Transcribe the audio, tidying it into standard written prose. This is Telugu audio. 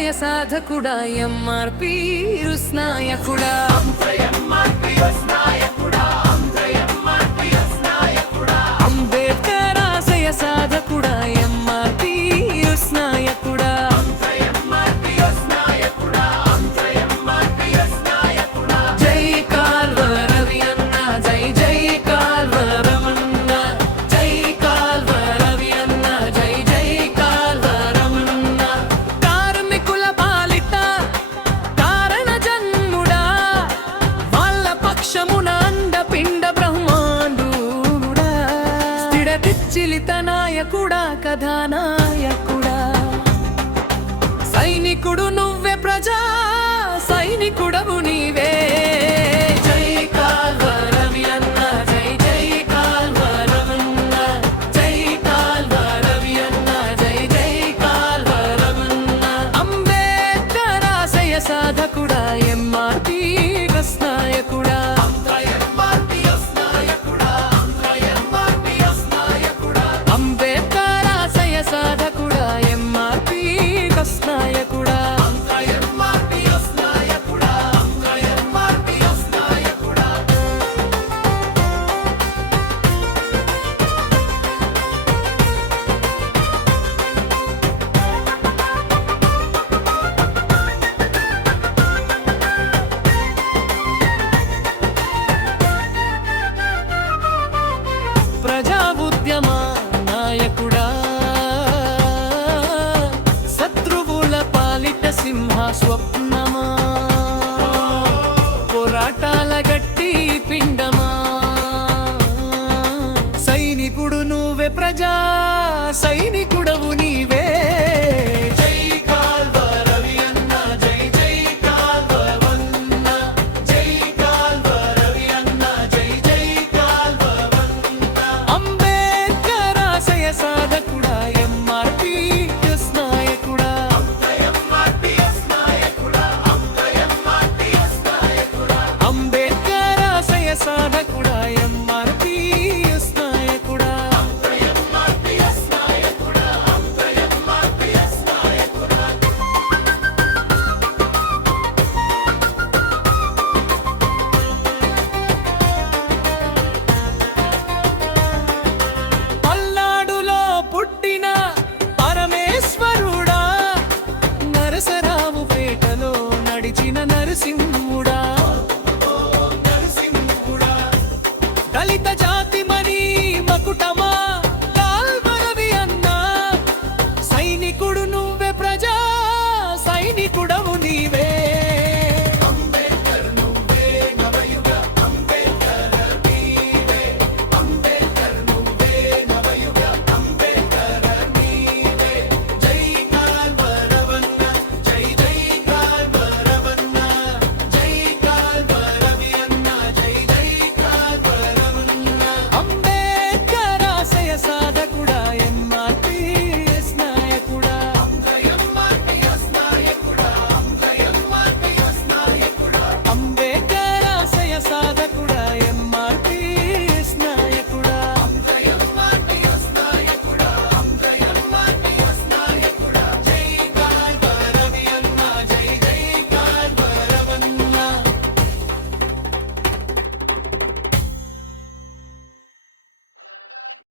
ఆశయ సాధకుడా ఎంఆర్పి నాయకుడా అంబేద్కర్ ఆశయ సాధకుడా ఎంఆర్పి నాయకుడా జై కాల్వ రవి అన్న జై జై కాల్వ రమణ జై కాల్వ రవి అన్న జై జై కాల్వ రమణ కార్మికుల పాలిట కారణ జన్ముడా వాళ్ళ పక్షమున అండపిండ బ్రహ్మాండుడా స్థిరతిచ్చిలిత నాయకుడా కథానాయకుడా సైనికుడు నువ్వే ప్రజా సైనికుడవు నీవే జై కాల్వ రవి అన్న జై జై కాల్వ రమణ జై కాల్వ రవి అన్న జై జై కాల్వ రమణ అంబేద్కర్ ఆశయ సాధకుడా ఎంఆర్పి నాయకుడా అంబేద్కర్ ఆశయ సాధకుడా ఎంఆర్పి నాయకుడా ప్రజా ఉద్యమ నాయకుడా శత్రువుల పాలిట సింహ స్వప్నమా పోరాటాల గట్టి పిండమా సైనికుడు నువ్వే ప్రజా